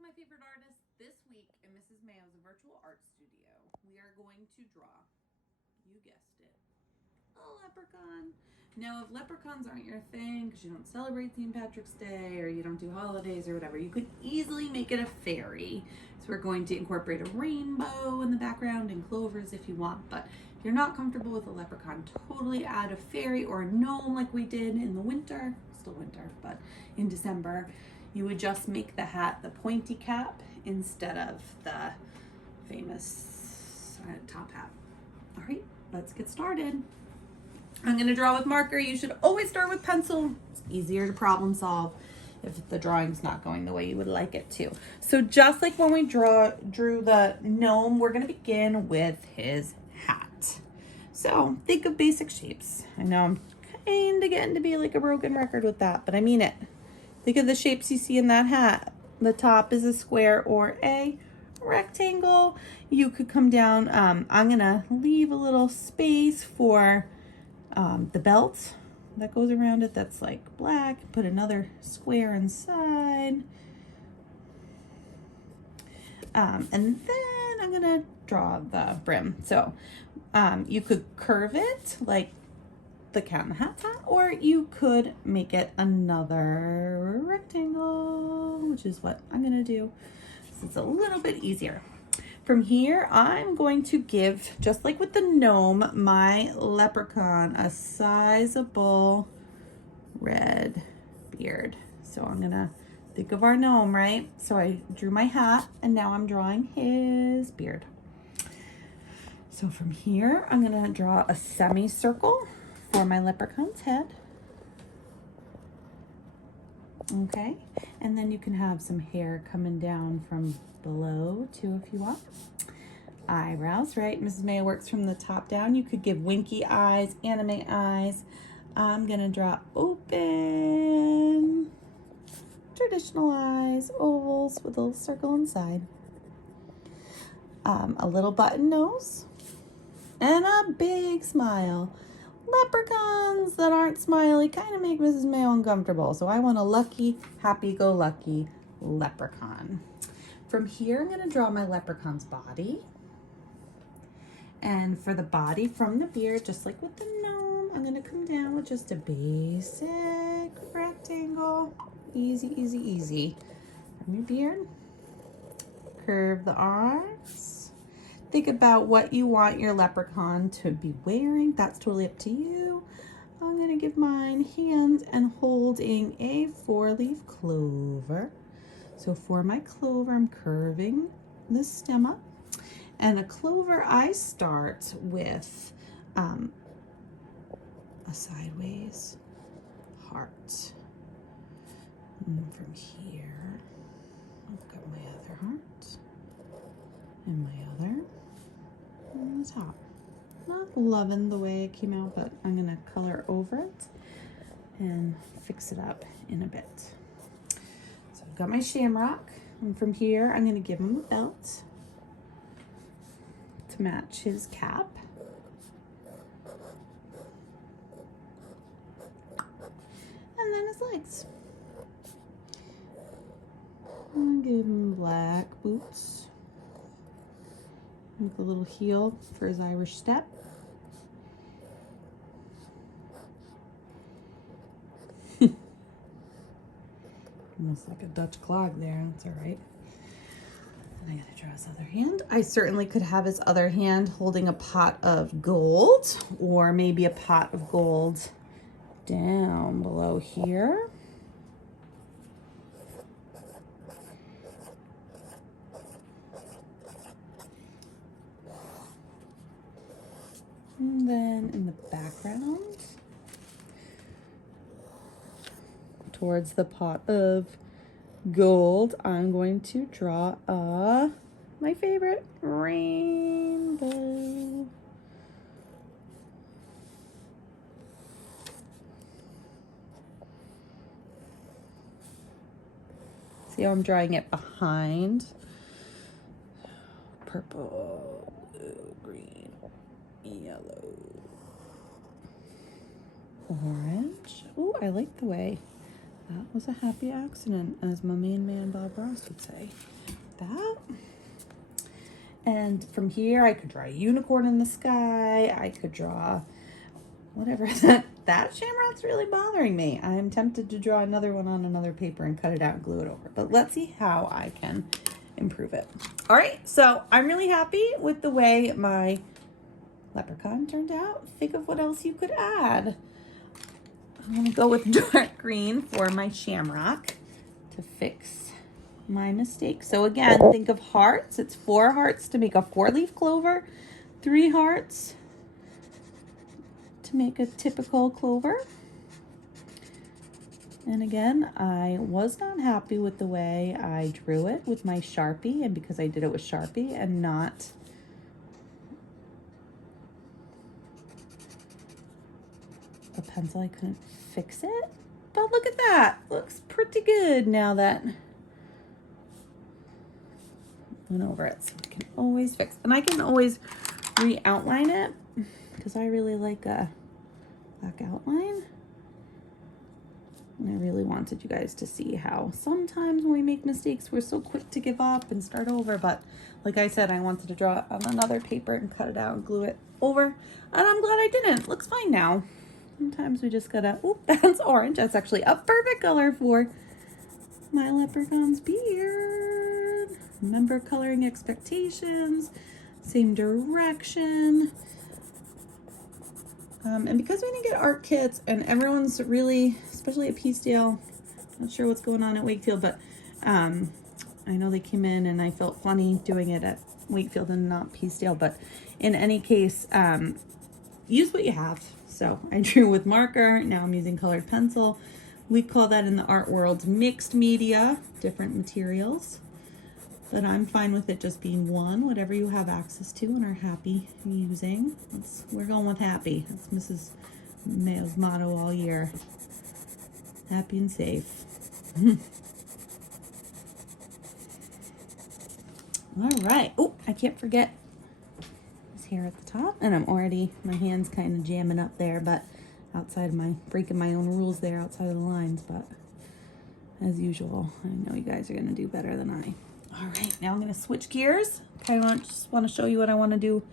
to my favorite artist. This week in Mrs. Mayo's virtual art studio, we are going to draw, you guessed it, a leprechaun. Now, if leprechauns aren't your thing because you don't celebrate St. Patrick's Day or you don't do holidays or whatever, you could easily make it a fairy. So we're going to incorporate a rainbow in the background and clovers if you want, but if you're not comfortable with a leprechaun, totally add a fairy or a gnome like we did in the winter, still winter, but in December. You would just make the hat the pointy cap instead of the famous top hat. All right, let's get started. I'm gonna draw with marker. You should always start with pencil. It's easier to problem solve if the drawing's not going the way you would like it to. So just like when we drew the gnome, we're gonna begin with his hat. So think of basic shapes. I know I'm kind of getting to be like a broken record with that, but I mean it. Think of the shapes you see in that hat. The top is a square or a rectangle. You could come down. I'm gonna leave a little space for the belt that goes around it that's like black. Put another square inside. And then I'm gonna draw the brim. So you could curve it like the Cat in the Hat hat, or you could make it another rectangle, which is what I'm gonna do. So it's a little bit easier. From here, I'm going to give, just like with the gnome, my leprechaun a sizable red beard. So I'm gonna think of our gnome, right? So I drew my hat and now I'm drawing his beard. So from here, I'm gonna draw a semicircle for my leprechaun's head. Okay, and then you can have some hair coming down from below too if you want. Eyebrows, right? Mrs. Mayo works from the top down. You could give winky eyes, anime eyes. I'm gonna draw open, traditional eyes, ovals with a little circle inside. A little button nose and a big smile. Leprechauns that aren't smiley kind of make Mrs. Mayo uncomfortable. So I want a lucky, happy-go-lucky leprechaun. From here, I'm going to draw my leprechaun's body. And for the body from the beard, just like with the gnome, I'm going to come down with just a basic rectangle. Easy, easy, easy. From your beard, curve the arms. Think about what you want your leprechaun to be wearing. That's totally up to you. I'm gonna give mine hands and holding a 4-leaf clover. So for my clover, I'm curving the stem up. And a clover, I start with a sideways heart. And from here, I've got my other heart and my other. On the top. Not loving the way it came out, but I'm gonna color over it and fix it up in a bit. So I've got my shamrock, and from here I'm gonna give him a belt to match his cap. And then his legs. I'm gonna give him black boots with a little heel for his Irish step. Almost like a Dutch clog there, that's all right. And I gotta draw his other hand. I certainly could have his other hand holding a pot of gold, or maybe a pot of gold down below here. And then in the background, towards the pot of gold, I'm going to draw my favorite rainbow. See how I'm drawing it behind? Purple, blue, green, yellow, orange. Ooh, I like the way That was a happy accident, as my main man Bob Ross would say. That. And from here, I could draw a unicorn in the sky. I could draw whatever. That shamrock's really bothering me. I'm tempted to draw another one on another paper and cut it out and glue it over. But let's see how I can improve it. All right, so I'm really happy with the way my leprechaun turned out. Think of what else you could add. I'm gonna go with dark green for my shamrock to fix my mistake. So again, think of hearts. It's 4 hearts to make a 4-leaf clover, 3 hearts to make a typical clover. And again, I was not happy with the way I drew it with my Sharpie, and because I did it with Sharpie and not a pencil, I couldn't fix it. But look at that. Looks pretty good now that went over it. So I can always fix, and I can always re-outline it because I really like a black outline. And I really wanted you guys to see how sometimes when we make mistakes, we're so quick to give up and start over. But like I said, I wanted to draw it on another paper and cut it out and glue it over. And I'm glad I didn't. Looks fine now. Sometimes we just gotta, oop, that's orange. That's actually a perfect color for my leprechaun's beard. Remember coloring expectations, same direction. And because we didn't get art kits and everyone's really, especially at Peacedale, not sure what's going on at Wakefield, but I know they came in and I felt funny doing it at Wakefield and not Peacedale, but in any case, use what you have. So I drew with marker, now I'm using colored pencil. We call that in the art world mixed media, different materials. But I'm fine with it just being one, whatever you have access to and are happy using. We're going with happy. That's Mrs. Mayo's motto all year. Happy and safe. All right. Oh, I can't forget this hair at the top. And I'm already, my hand's kind of jamming up there, but outside of breaking my own rules there outside of the lines. But as usual, I know you guys are going to do better than I. All right, now I'm going to switch gears. Kind of just want to show you what I want to do.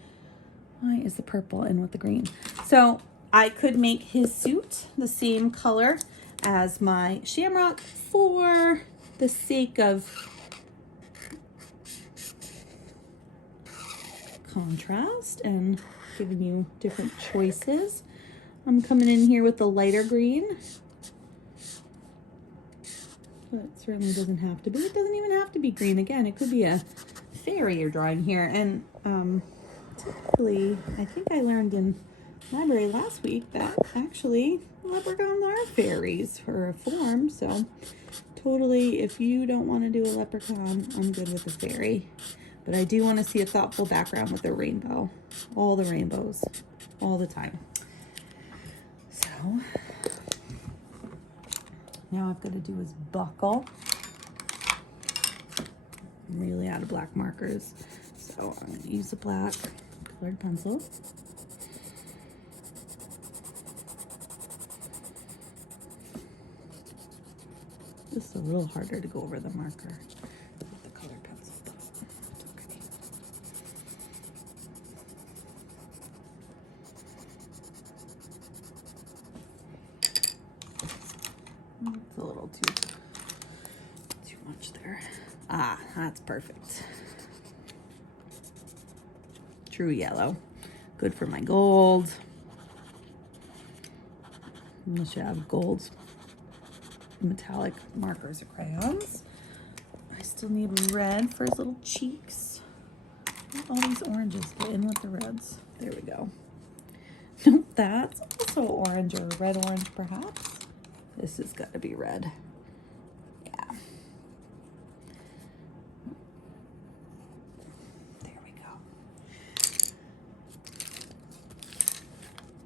Why is the purple in with the green? So I could make his suit the same color as my shamrock for the sake of contrast and giving you different choices. I'm coming in here with the lighter green. But it certainly doesn't have to be. It doesn't even have to be green. Again, it could be a fairy you're drawing here. And typically, I think I learned in library last week that actually leprechauns are fairies for a form. So totally, if you don't want to do a leprechaun, I'm good with a fairy. But I do want to see a thoughtful background with a rainbow. All the rainbows, all the time. So now I've got to do is buckle. I'm really out of black markers, so I'm going to use a black colored pencil. This is a little harder to go over the marker with the colored pencil. It's okay. It's a little too much there. Ah, that's perfect. True yellow. Good for my gold. Unless you have gold metallic markers or crayons. I still need red for his little cheeks. All these oranges get in with the reds. There we go. Nope, that's also orange or red orange perhaps. This has got to be red. Yeah. There we go.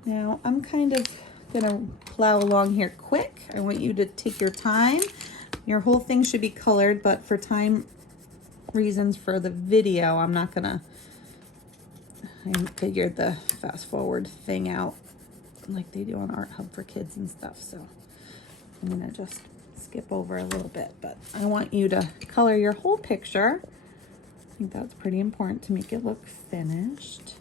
Now I'm kind of gonna plow along here quick. I want you to take your time. Your whole thing should be colored, but for time reasons for the video, I'm not gonna, I figured the fast forward thing out like they do on Art Hub for kids and stuff. So I'm gonna just skip over a little bit, but I want you to color your whole picture. I think that's pretty important to make it look finished.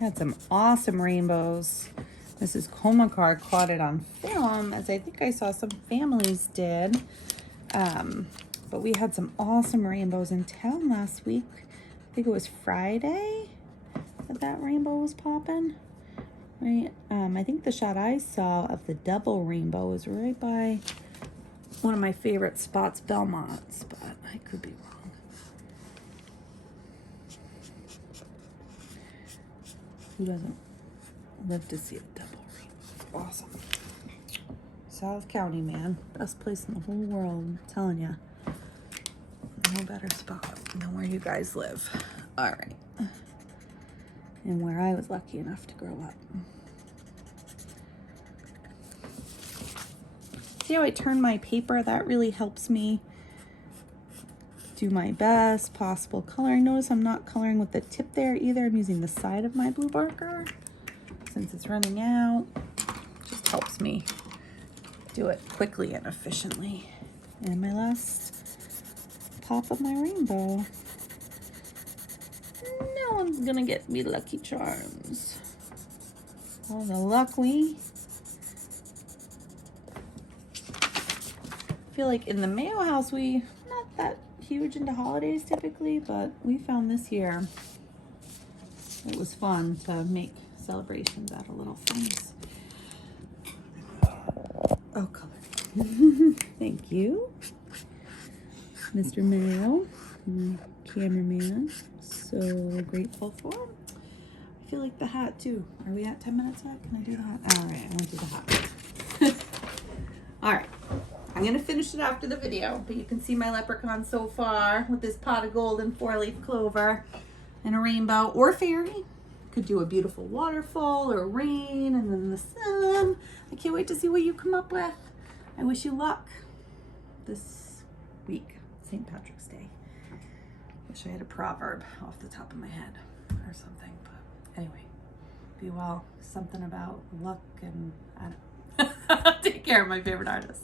Had some awesome rainbows. Mrs. Comakar caught it on film, as I think I saw some families did. But we had some awesome rainbows in town last week. I think it was Friday that rainbow was popping. Right? I think the shot I saw of the double rainbow was right by one of my favorite spots, Belmont's, but I could be wrong. Who doesn't live to see a double rainbow? Awesome. South County, man. Best place in the whole world. I'm telling you. No better spot than where you guys live. All right. And where I was lucky enough to grow up. See how I turn my paper? That really helps me do my best possible coloring. Notice I'm not coloring with the tip there either. I'm using the side of my blue marker since it's running out. Just helps me do it quickly and efficiently. And my last pop of my rainbow. No one's gonna get me Lucky Charms. All the luck we. I feel like in the Mayo house we not that huge into holidays typically, but we found this year it was fun to make celebrations out of little things. Oh, color. Thank you, Mr. Mayo, cameraman. So grateful for him. I feel like the hat too. Are we at 10 minutes yet? Can I do the hat? All right, I want to do the hat. All right, I'm gonna finish it after the video, but you can see my leprechaun so far with this pot of gold and 4-leaf clover and a rainbow or fairy. Could do a beautiful waterfall or rain and then the sun. I can't wait to see what you come up with. I wish you luck this week, St. Patrick's Day. Wish I had a proverb off the top of my head or something, but anyway, be well. Something about luck and I don't know. Take care of my favorite artist.